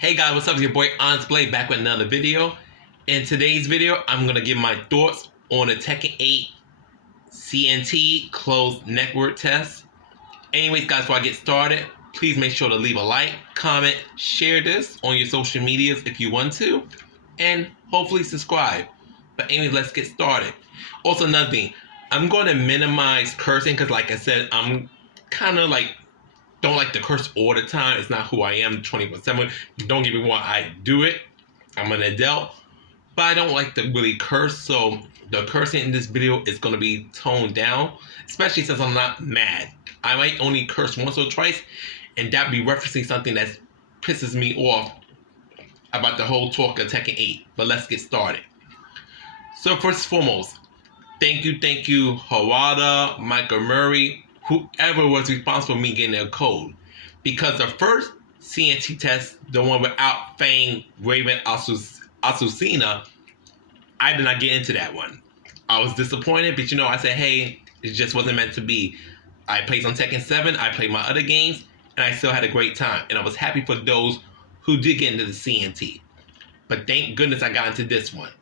Hey guys, what's up? It's your boy Onyxe back with another video. In today's video, I'm going to give my thoughts on the Tekken 8 CNT closed network test. Anyways guys, before I get started, please make sure to leave a like, comment, share this on your social medias if you want to, and hopefully subscribe. But anyways, let's get started. Also another thing, I'm going to minimize cursing because like I said, I'm kind of like don't like to curse all the time. It's not who I am 24/7. Don't get me wrong, I do it. I'm an adult, but I don't like to really curse. So the cursing in this video is going to be toned down, especially since I'm not mad. I might only curse once or twice, and that be referencing something that pisses me off about the whole talk of Tekken 8. But let's get started. So first and foremost, thank you, Harada, Michael Murray, whoever was responsible for me getting a code. Because the first CNT test, the one without Fang, Raven, Asusina, I did not get into that one. I was disappointed, but I said, hey, it just wasn't meant to be. I played some Tekken 7, I played my other games, and I still had a great time. And I was happy for those who did get into the CNT. But thank goodness I got into this one.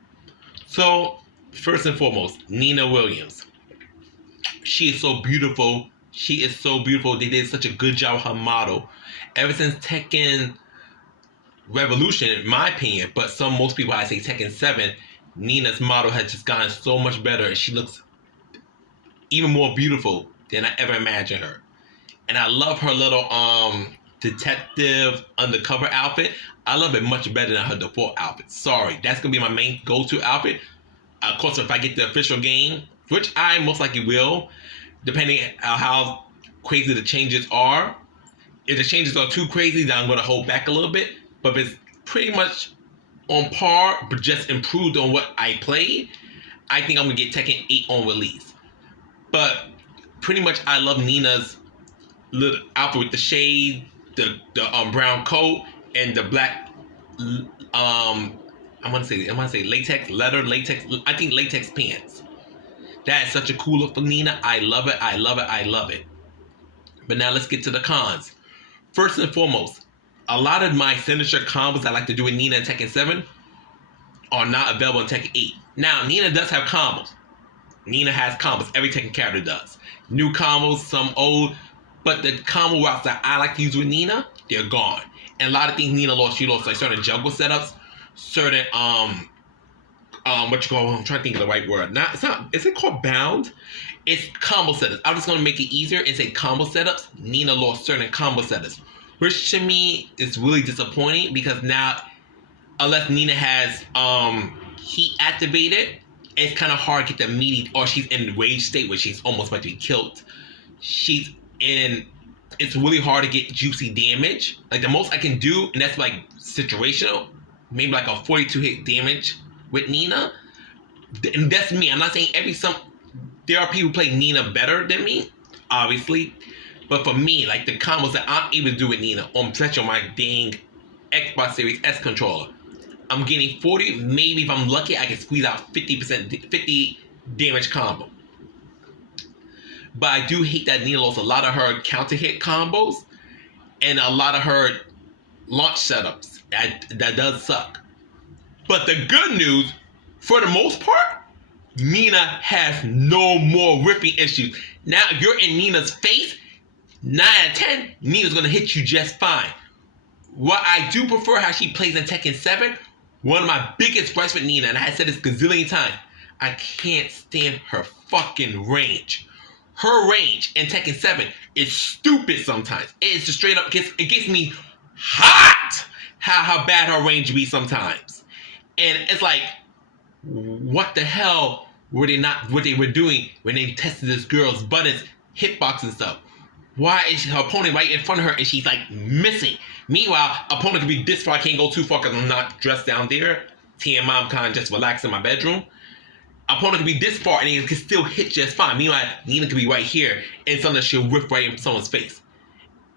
So, first and foremost, Nina Williams. She is so beautiful. She is so beautiful. They did such a good job with her model. Ever since Tekken Revolution, in my opinion, but most people I say Tekken 7, Nina's model has just gotten so much better. She looks even more beautiful than I ever imagined her. And I love her little detective undercover outfit. I love it much better than her default outfit. Sorry, that's gonna be my main go-to outfit. Of course, if I get the official game, which I most likely will, depending on how crazy the changes are. If the changes are too crazy, then I'm going to hold back a little bit. But if it's pretty much on par, but just improved on what I played, I think I'm going to get Tekken 8 on release. But pretty much I love Nina's little outfit with the shade, the brown coat, and the black, I want to say latex, I think latex pants. That is such a cool look for Nina. I love it, I love it, I love it. But now let's get to the cons. First and foremost, a lot of my signature combos I like to do with Nina in Tekken 7 are not available in Tekken 8. Now, Nina does have combos. Nina has combos. Every Tekken character does. New combos, some old. But the combo routes that I like to use with Nina, they're gone. And a lot of things Nina lost. She lost like certain juggle setups, certain I'm trying to think of the right word. Is it called bound? It's combo setups. I'm just gonna make it easier and say combo setups. Nina lost certain combo setups, which to me is really disappointing because now, unless Nina has heat activated, it's kind of hard to get the meaty, or she's in rage state where she's almost about to be killed. It's really hard to get juicy damage. Like the most I can do, and that's like situational, maybe like a 42 hit damage with Nina. And that's me. I'm not saying there are people who play Nina better than me, obviously. But for me, like the combos that I'm able to do with Nina, especially on my dang Xbox Series S controller, I'm getting 40, maybe if I'm lucky, I can squeeze out 50 damage combo. But I do hate that Nina lost a lot of her counter hit combos and a lot of her launch setups. That does suck. But the good news, for the most part, Nina has no more ripping issues. Now, if you're in Nina's face, 9 out of 10, Nina's going to hit you just fine. What I do prefer how she plays in Tekken 7, one of my biggest gripes with Nina, and I said this gazillion times, I can't stand her fucking range. Her range in Tekken 7 is stupid sometimes. It's just straight up, it gets me hot how bad her range be sometimes. And it's like, what the hell were they were doing when they tested this girl's buttons, hitbox and stuff? Why is her opponent right in front of her and she's like missing? Meanwhile, opponent could be this far, I can't go too far because I'm not dressed down there. TM I'm kind of just relaxed in my bedroom. Opponent could be this far and it can still hit just fine. Meanwhile, Nina could be right here and sometimes she'll whiff right in someone's face.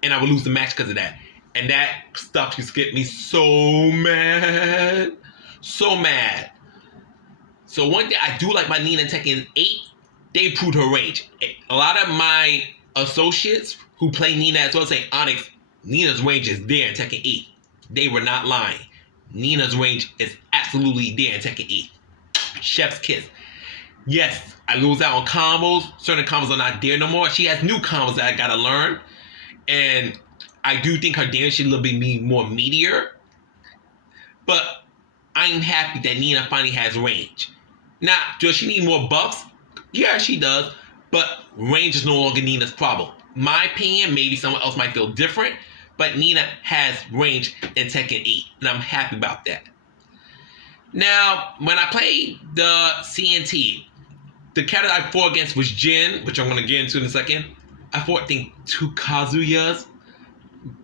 And I would lose the match because of that. And that stuff just get me so mad. So mad. So one thing I do like about Nina in Tekken 8, they improved her range. A lot of my associates who play Nina as well say, Onyxe, Nina's range is there in Tekken 8. They were not lying. Nina's range is absolutely there in Tekken 8. Chef's kiss. Yes, I lose out on combos. Certain combos are not there no more. She has new combos that I gotta learn. And I do think her damage should a little bit more meatier. But I'm happy that Nina finally has range. Now, does she need more buffs? Yeah, she does. But range is no longer Nina's problem. My opinion, maybe someone else might feel different. But Nina has range in Tekken 8. And I'm happy about that. Now, when I played the CNT, the character I fought against was Jin, which I'm going to get into in a second. I fought, I think, 2 Kazuyas,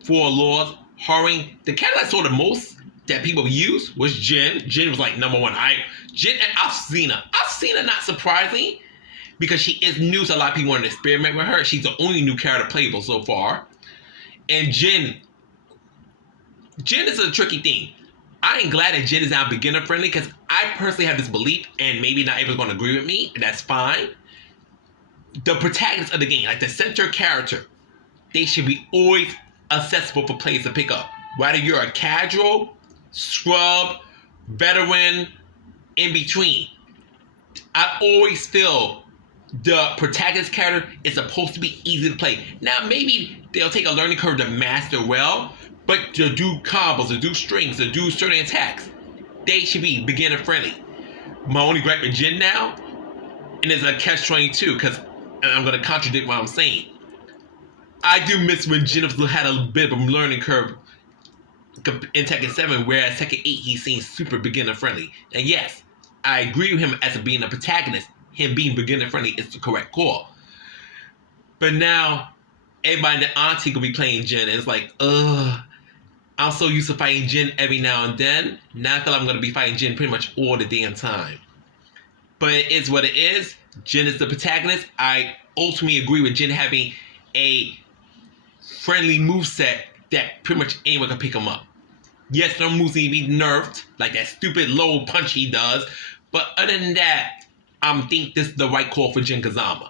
4 Lords, Haring. The character I saw the most that people use was Jin. Jin was like number 1. Jin and Asusina. Asusina, not surprising, because she is new, so a lot of people want to experiment with her. She's the only new character playable so far. And Jin is a tricky thing. I am glad that Jin is now beginner friendly, because I personally have this belief, and maybe not everyone's going to agree with me, and that's fine. The protagonist of the game, like the center character, they should be always accessible for players to pick up. Whether you're a casual, scrub, veteran, in between. I always feel the protagonist character is supposed to be easy to play. Now, maybe they'll take a learning curve to master well, but to do combos, to do strings, to do certain attacks, they should be beginner friendly. My only gripe with Jin now, and it's a catch-22, because I'm going to contradict what I'm saying. I do miss when Jin had a bit of a learning curve in Tekken 7, whereas Tekken 8 he seems super beginner friendly. And yes, I agree with him as being a protagonist. Him being beginner friendly is the correct call. But now, everybody in the auntie gonna be playing Jin, and it's like, I'm so used to fighting Jin every now and then. Now I feel I'm gonna be fighting Jin pretty much all the damn time. But it is what it is. Jin is the protagonist. I ultimately agree with Jin having a friendly moveset that pretty much anyone can pick him up. Yes, some moves need to be nerfed, like that stupid low punch he does. But other than that, I think this is the right call for Jin Kazama.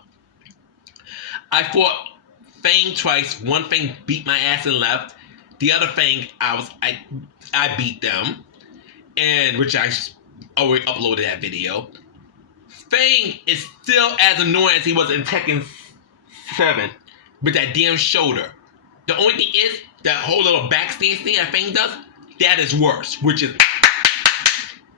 I fought Fang twice. One Fang beat my ass and left. The other Fang, I beat them, and which I already uploaded that video. Fang is still as annoying as he was in Tekken 7 with that damn shoulder. The only thing is that whole little backstance thing that Fang does, that is worse.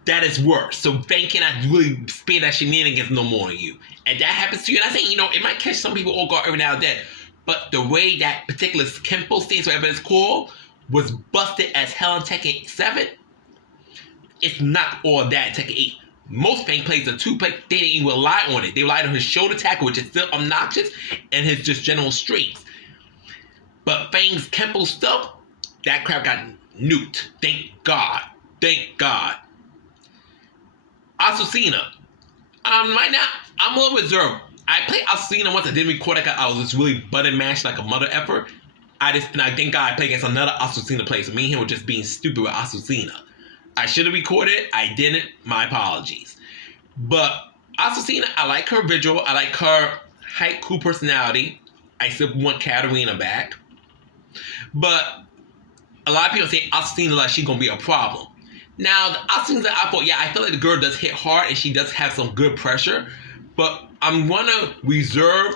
That is worse. So Fang cannot really spin that shenanigans no more on you. And that happens to you. And I think, it might catch some people off guard every now and then. But the way that particular Kempo stance, whatever it's called, was busted as hell in Tekken 7, it's not all that in Tekken 8. Most Fang plays the 2-play, they didn't even rely on it. They relied on his shoulder tackle, which is still obnoxious, and his just general strength. But Fang's Kempo stuff, that crap got nuked. Thank God. Thank God. Asusina. Right now, I'm a little reserved. I played Asusina once. I didn't record it. I was just really button mashed like a mother effer. And I thank God I played against another Asusina player. So me and him were just being stupid with Asusina. I should have recorded it. I didn't. My apologies. But Asusina, I like her visual. I like her hype, cool personality. I still want Katarina back. But a lot of people say Asusina like she's going to be a problem. Now, the Asusina that I fought, I feel like the girl does hit hard and she does have some good pressure. But I'm going to reserve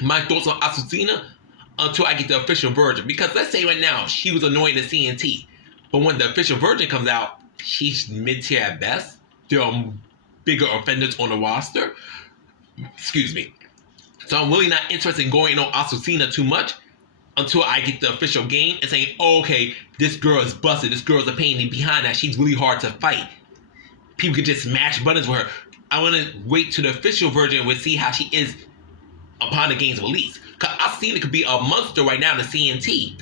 my thoughts on Asusina until I get the official version. Because let's say right now, she was annoying in CNT. But when the official version comes out, she's mid-tier at best. There are bigger offenders on the roster. Excuse me. So I'm really not interested in going on Asusina too much until I get the official game and saying, okay, this girl is busted. This girl's a pain in the behind that. She's really hard to fight. People could just smash buttons with her. I want to wait to the official version and see how she is upon the game's release. Because Asusina could be a monster right now in the CNT.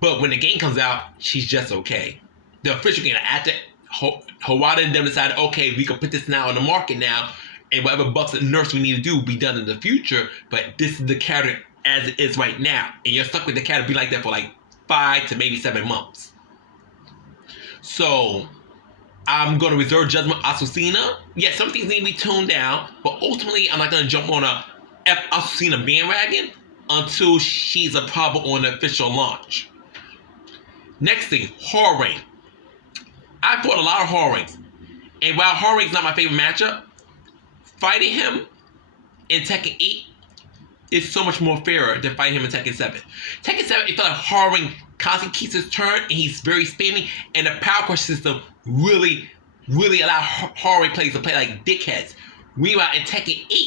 But when the game comes out, she's just okay. The official game, after Hawada and them decided, okay, we can put this now on the market now, and whatever buffs and nerfs we need to do will be done in the future, but this is the character as it is right now. And you're stuck with the character be like that for like 5 to maybe 7 months. So, I'm going to reserve judgment on Asusina. Yeah, some things need to be toned down, but ultimately, I'm not going to jump on a Asusina bandwagon until she's a problem on the official launch. Next thing, Horror. I fought a lot of Horrors. And while Horror's not my favorite matchup, fighting him in Tekken 8 is so much more fairer than fighting him in Tekken 7. Tekken 7, it felt like Horror constantly keeps his turn and he's very spammy, and the power crush system really allowed Horror players to play like dickheads. Meanwhile, in Tekken 8,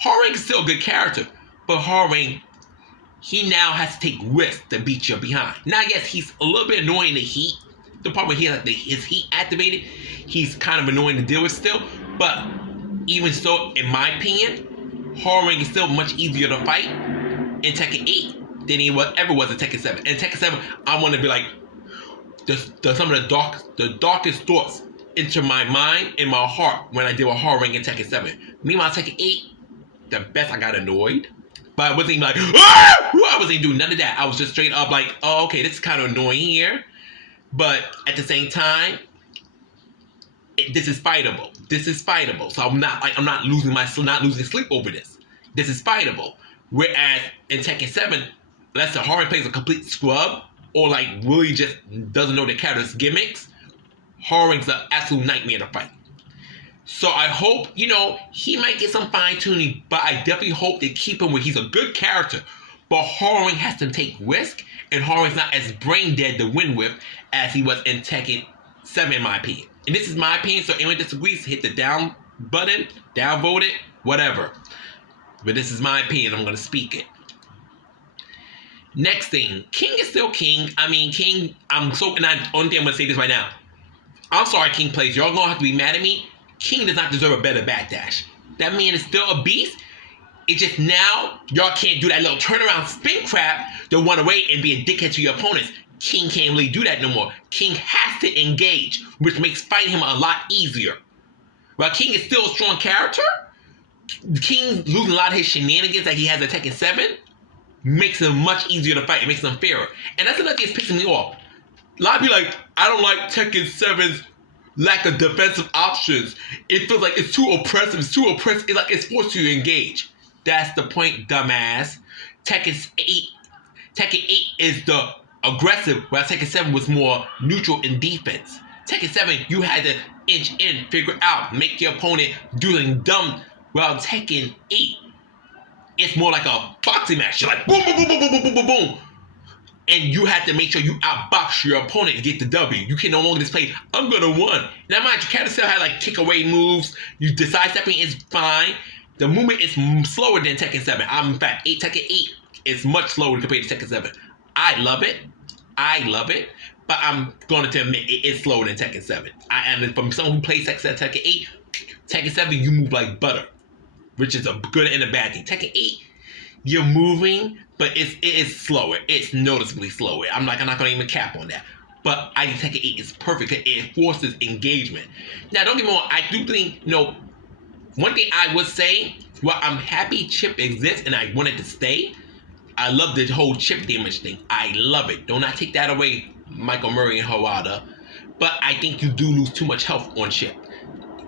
Horror is still a good character, but Horror, he now has to take risks to beat you behind. Now, yes, he's a little bit annoying in the heat. The problem he has his heat activated, he's kind of annoying to deal with still. But even so, in my opinion, Horror is still much easier to fight in Tekken 8 than he ever was in Tekken 7. In Tekken 7, I want to be like, some of the darkest thoughts enter my mind and my heart when I deal with Horror in Tekken 7. Meanwhile, Tekken 8, the best I got annoyed. But I wasn't even like, ah! I wasn't even doing none of that. I was just straight up like, oh, okay, this is kind of annoying here. But at the same time, this is fightable. This is fightable. So I'm not losing sleep over this. This is fightable. Whereas in Tekken 7, unless the Horror plays a complete scrub or like really just doesn't know the character's gimmicks, Horror's an absolute nightmare to fight. So I hope, he might get some fine-tuning, but I definitely hope they keep him where he's a good character. But Horror has to take risk, and Horror's not as brain dead to win with as he was in Tekken 7, in my opinion. And this is my opinion, so anyone disagrees, hit the down button, downvote it, whatever. But this is my opinion, I'm going to speak it. Next thing, King is still King. I mean, King, only thing I'm going to say this right now. I'm sorry, King plays. Y'all going to have to be mad at me. King does not deserve a better backdash. That man is still a beast. It's just now, y'all can't do that little turnaround spin crap to run away and be a dickhead to your opponents. King can't really do that no more. King has to engage, which makes fighting him a lot easier. While King is still a strong character, King losing a lot of his shenanigans that he has in Tekken 7 makes him much easier to fight. It makes him fairer. And that's another thing that's pissing me off. A lot of people like, I don't like Tekken 7's lack of defensive options. It feels like it's too oppressive. It's like it's forced you to engage. That's the point, dumbass. Tekken 8 is the aggressive, while Tekken 7 was more neutral in defense. Tekken 7, you had to inch in, figure out, make your opponent do something dumb. While Tekken 8, it's more like a boxing match. You're like boom, boom, boom, boom, boom, boom, boom, boom, boom. And you have to make sure you outbox your opponent to get the W. You can no longer just play, I'm gonna win. Now mind you, Captain still had like kick away moves. You decide stepping is fine. The movement is slower than Tekken 7. In fact, Tekken 8 is much slower compared to Tekken 7. I love it. But I'm going to admit it is slower than Tekken 7. And from someone who plays Tekken 8, Tekken 7 you move like butter, which is a good and a bad thing. Tekken 8, you're moving, but it is slower. It's noticeably slower. I'm not going to even cap on that. But I think Tekken 8 is perfect because it forces engagement. Now, don't get me wrong. I do think, one thing I would say, well, I'm happy Chip exists and I want it to stay. I love the whole chip damage thing. I love it. Do not take that away, Michael Murray and Hawada. But I think you do lose too much health on Chip.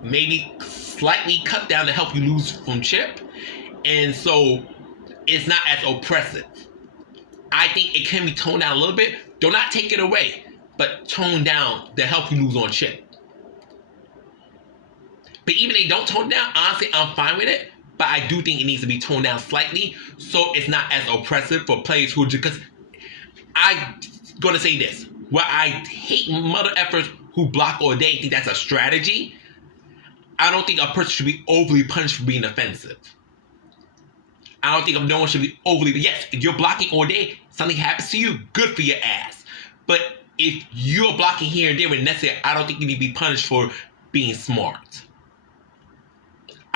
Maybe slightly cut down the health you lose from Chip. And so it's not as oppressive. I think it can be toned down a little bit. Do not take it away, but tone down the health you lose on Chip. But even if they don't tone down, honestly, I'm fine with it. But I do think it needs to be toned down slightly so it's not as oppressive for players who just, because I'm going to say this. Where I hate mother effers who block or they think that's a strategy, I don't think a person should be overly punished for being offensive. I don't think no one should be overly, yes, if you're blocking all day, something happens to you, good for your ass. But if you're blocking here and there when necessary, I don't think you need to be punished for being smart.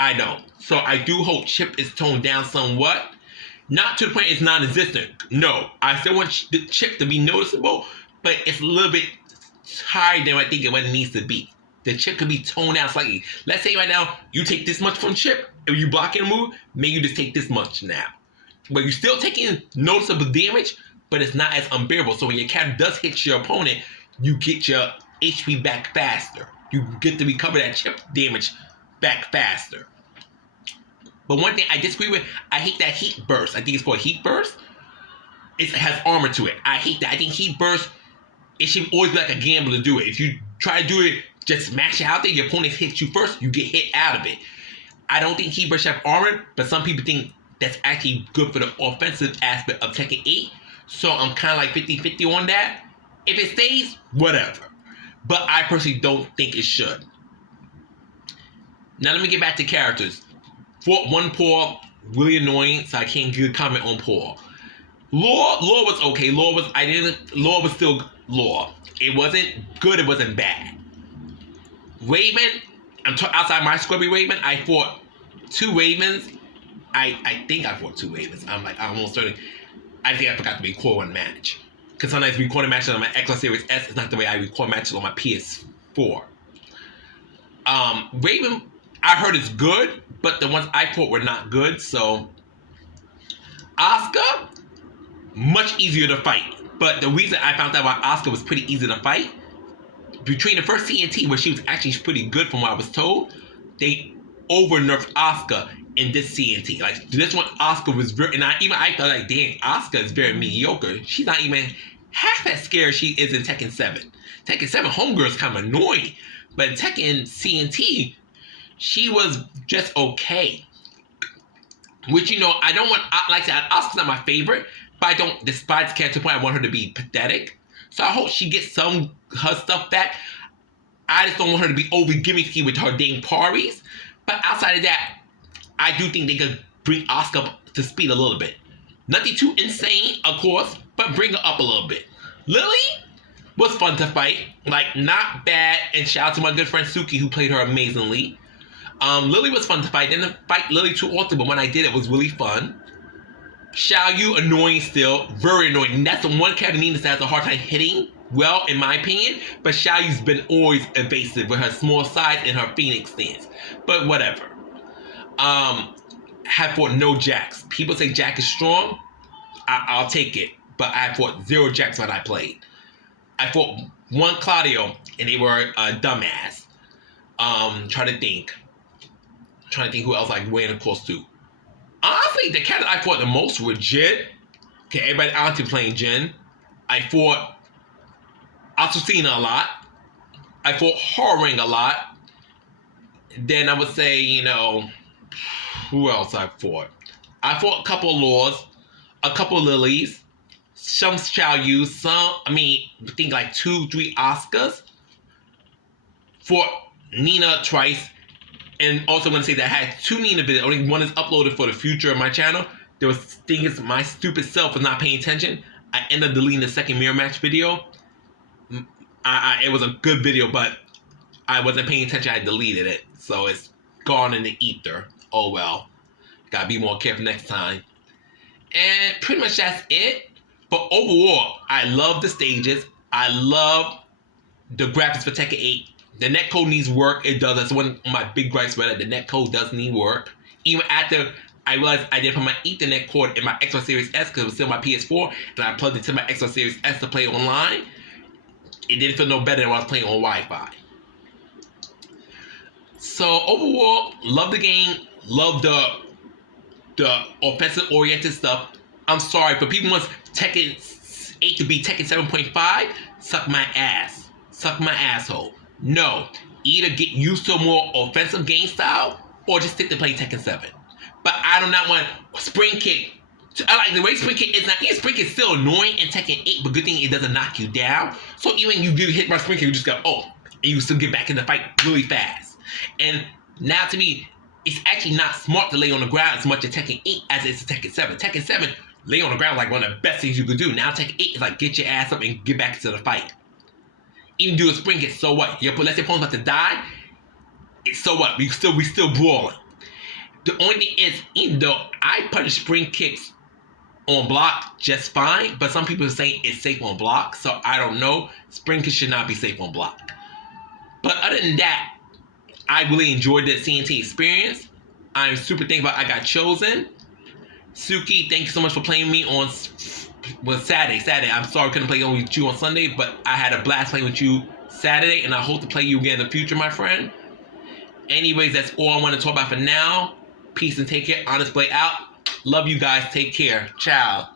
I don't. So I do hope Chip is toned down somewhat. Not to the point it's non-existent. No, I still want the Chip to be noticeable, but it's a little bit higher than I think it needs to be. The Chip could be toned down slightly. Let's say right now, you take this much from Chip. If you block a move, maybe you just take this much now. But you're still taking noticeable damage, but it's not as unbearable. So when your character does hit your opponent, you get your HP back faster. You get to recover that Chip damage back faster. But one thing I disagree with, I hate that heat burst. I think it's called heat burst. It has armor to it. I hate that. I think heat burst it should always be like a gamble to do it. If you try to do it, just smash it out there, your opponent hits you first, you get hit out of it. I don't think Keyblade should have armor, but some people think that's actually good for the offensive aspect of Tekken 8. So I'm kind of like 50-50 on that. If it stays, whatever. But I personally don't think it should. Now let me get back to characters. Paul, really annoying, so I can't give a comment on Paul. Lore was okay. Lore was still Lore. It wasn't good, it wasn't bad. Raven, outside my Scrubby Raven, I fought 2 Ravens. I think I fought 2 Ravens. I'm almost certain. I think I forgot to record one match. Because sometimes recording matches on my Xbox Series S is not the way I record matches on my PS4. Raven, I heard is good, but the ones I fought were not good, so... Asuka, much easier to fight. But the reason I found out why Asuka was pretty easy to fight, between the first CNT, where she was actually pretty good from what I was told, they over-nerfed Asuka in this CNT. Like, this one, Asuka was very... And I thought, like, dang, Asuka is very mediocre. She's not even half as scary as she is in Tekken 7. Tekken 7, Homegirl is kind of annoying. But in Tekken CNT, she was just okay. Which, you know, I don't want... Like I said, Asuka's not my favorite, but I don't despise the character point. I want her to be pathetic. So I hope she gets some her stuff back. I just don't want her to be over gimmicky with her dang parries. But outside of that, I do think they could bring Asuka up to speed a little bit. Nothing too insane, of course, but bring her up a little bit. Lily was fun to fight. Like, not bad. And shout out to my good friend Suki, who played her amazingly. Lily was fun to fight. Didn't fight Lily too often, but when I did, it was really fun. Xiao Yu, annoying still. Very annoying. And that's the one character Nina has a hard time hitting, well, in my opinion. But Xiao Yu's been always evasive with her small size and her Phoenix stance. But whatever. Have fought no Jacks. People say Jack is strong. I'll take it. But I fought 0 Jacks when I played. I fought 1 Claudio, and they were a dumbass. Trying to think who else I wearing a course to. Honestly, the character I fought the most were Jin. Okay, everybody honestly playing Jin. I fought Asusina a lot. I fought Horring a lot. Then I would say, you know, who else I fought? I fought a couple of Lores, a couple of Lilies, some Xiao Yu, I think like 2-3 Asukas. Fought Nina twice. And also want to say that I had 2 Nina videos. Only one is uploaded for the future of my channel. There was things my stupid self was not paying attention. I ended up deleting the second mirror match video. It was a good video, but I wasn't paying attention. I deleted it. So it's gone in the ether. Oh well. Gotta be more careful next time. And pretty much that's it. But overall, I love the stages. I love the graphics for Tekken 8. The netcode needs work. It does. That's one of my big gripes about it. The netcode does need work. Even after I realized I didn't put my Ethernet cord in my Xbox Series S because it was still my PS4, and I plugged it to my Xbox Series S to play online, it didn't feel no better than when I was playing on Wi-Fi. So overall, love the game. Love the offensive-oriented stuff. I'm sorry, for people who want Tekken 8 to be Tekken 7.5, suck my ass. Suck my asshole. No, either get used to a more offensive game style or just stick to playing Tekken 7. But I do not want Spring Kick. I like the way Spring Kick is not. Spring Kick is still annoying in Tekken 8, but good thing it doesn't knock you down. So even you get hit by Spring Kick, you just go, oh, and you still get back in the fight really fast. And now to me, it's actually not smart to lay on the ground as much in Tekken 8 as it is in Tekken 7. Tekken 7, lay on the ground like one of the best things you could do. Now Tekken 8 is like get your ass up and get back into the fight. Even do a spring kick, so what? Let's say opponent's about to die. So what? We still brawling. The only thing is, even though I punish spring kicks on block just fine, but some people are saying it's safe on block, so I don't know. Spring kicks should not be safe on block. But other than that, I really enjoyed the CNT experience. I'm super thankful I got chosen. Suki, thank you so much for playing me on Saturday. I'm sorry I couldn't play with you on Sunday, but I had a blast playing with you Saturday, and I hope to play you again in the future, my friend. Anyways, that's all I want to talk about for now. Peace and take care. Honest Play out. Love you guys. Take care. Ciao.